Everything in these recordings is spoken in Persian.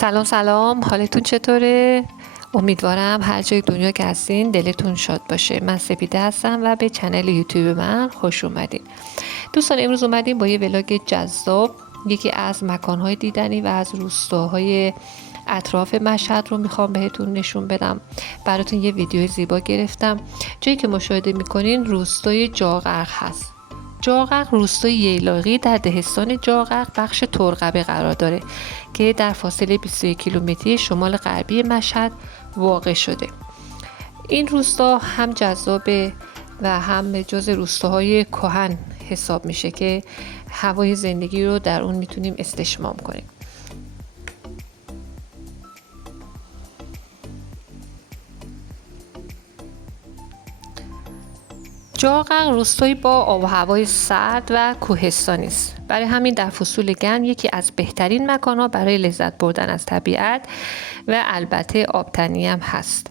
سلام سلام، حالتون چطوره؟ امیدوارم هر جای دنیا که هستین دلتون شاد باشه. من سپیده هستم و به چنل یوتیوب من خوش اومدین. دوستان امروز اومدیم با یه ولاگ جذاب، یکی از مکانهای دیدنی و از روستاهای اطراف مشهد رو میخوام بهتون نشون بدم. براتون یه ویدیو زیبا گرفتم. جایی که مشاهده میکنین روستای جاغرق هست. جاغرق روستای ییلاقی در دهستان جاغرق بخش ترقبه قرار داره که در فاصله 21 کیلومتری شمال غربی مشهد واقع شده. این روستا هم جذابه و هم جز روستاهای کهن حساب میشه که هوای زندگی رو در اون میتونیم استشمام کنیم. جاغرق روستایی با آب و هوای سرد و کوهستانی است. برای همین در فصول گرم یکی از بهترین مکان‌ها برای لذت بردن از طبیعت و البته آبتنی هم هست.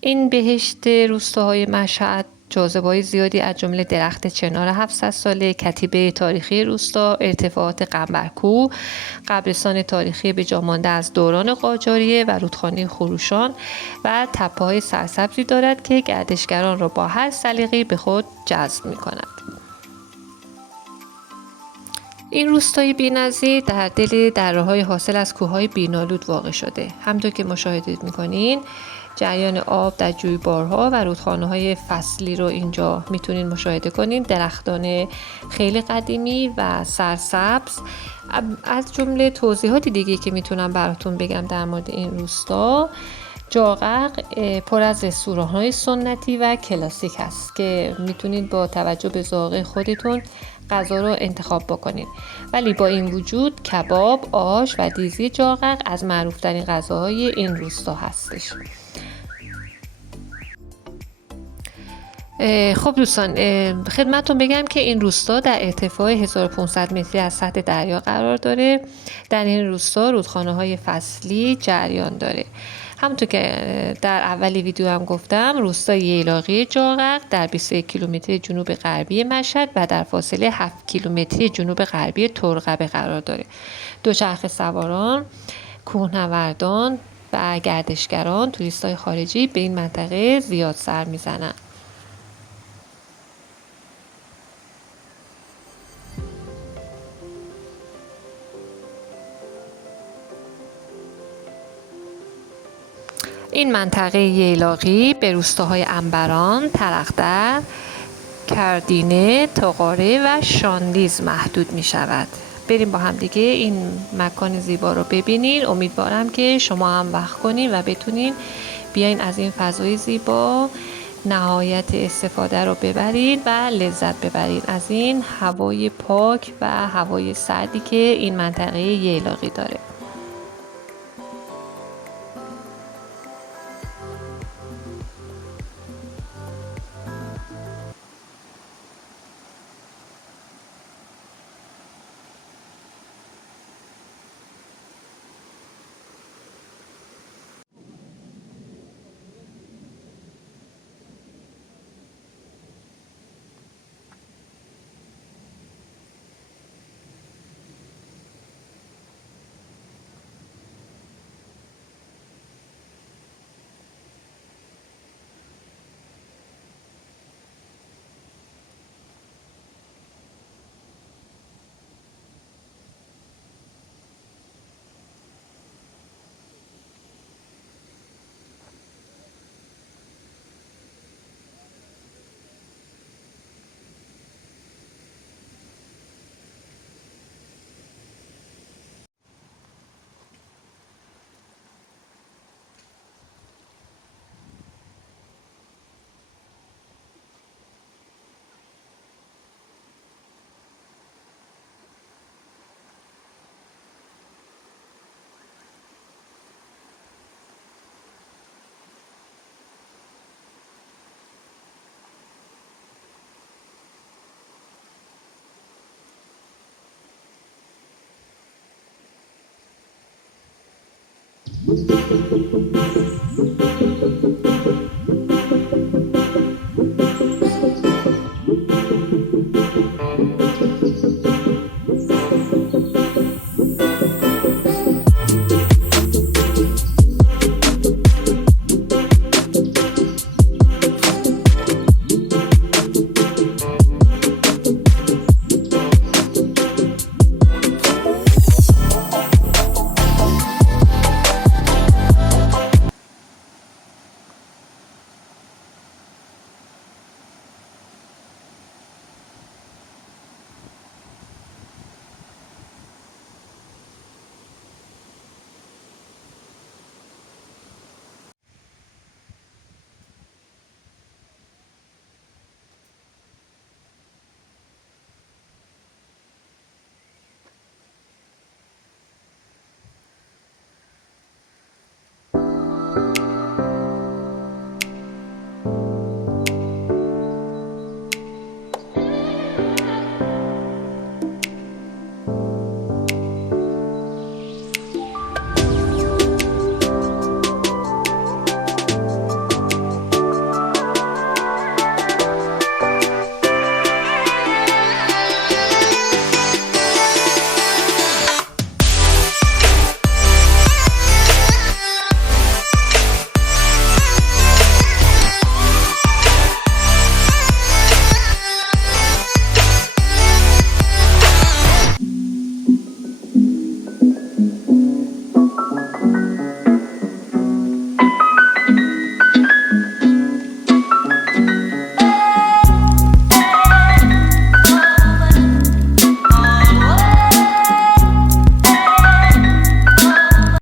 این بهشت روستاهای مشهد جاذبه‌های زیادی از جمله درخت چنار 700 ساله، کتیبه تاریخی روستا، ارتفاعات قنبرکوه، قبرستان تاریخی به جا مانده از دوران قاجاریه و رودخانه خروشان و تپه‌های سرسبزی دارد که گردشگران را با هر سلیقه‌ای به خود جذب می‌کند. این روستای بی‌نظیر در دل دره‌های حاصل از کوههای بی‌نالود واقع شده. همونطور که مشاهده می‌کنین جریان آب در جویبارها و رودخانه‌های فصلی رو اینجا میتونین مشاهده کنین. درختان خیلی قدیمی و سرسبز. از جمله توضیحات دیگه که میتونم براتون بگم در مورد این روستا، جاغرق پر از رستوران‌های سنتی و کلاسیک هست که میتونید با توجه به ذائقه خودتون غذا رو انتخاب بکنید. ولی با این وجود کباب، آش و دیزی جاغرق از معروف‌ترین غذاهای این روستا هستش. خب دوستان، خدمتتون بگم که این روستا در ارتفاع 1500 متری از سطح دریا قرار داره. در این روستا رودخانه‌های فصلی جریان داره. همونطور که در اول ویدیو هم گفتم، روستای ییلاقی جاغرق در 21 کیلومتر جنوب غربی مشهد و در فاصله 7 کیلومتری جنوب غربی ترقبه قرار داره. دوچرخه سواران، کوهنوردان و گردشگران، توریستای خارجی به این منطقه زیاد سر میزنن. این منطقه ییلاقی به روستاهای عنبران، ترقدر، کردینه، تقاره و شاندیز محدود می شود. بریم با هم دیگه این مکان زیبا رو ببینین. امیدوارم که شما هم وقت کنین و بتونین بیاین از این فضای زیبا نهایت استفاده رو ببرید و لذت ببرید از این هوای پاک و هوای سردی که این منطقه ییلاقی داره.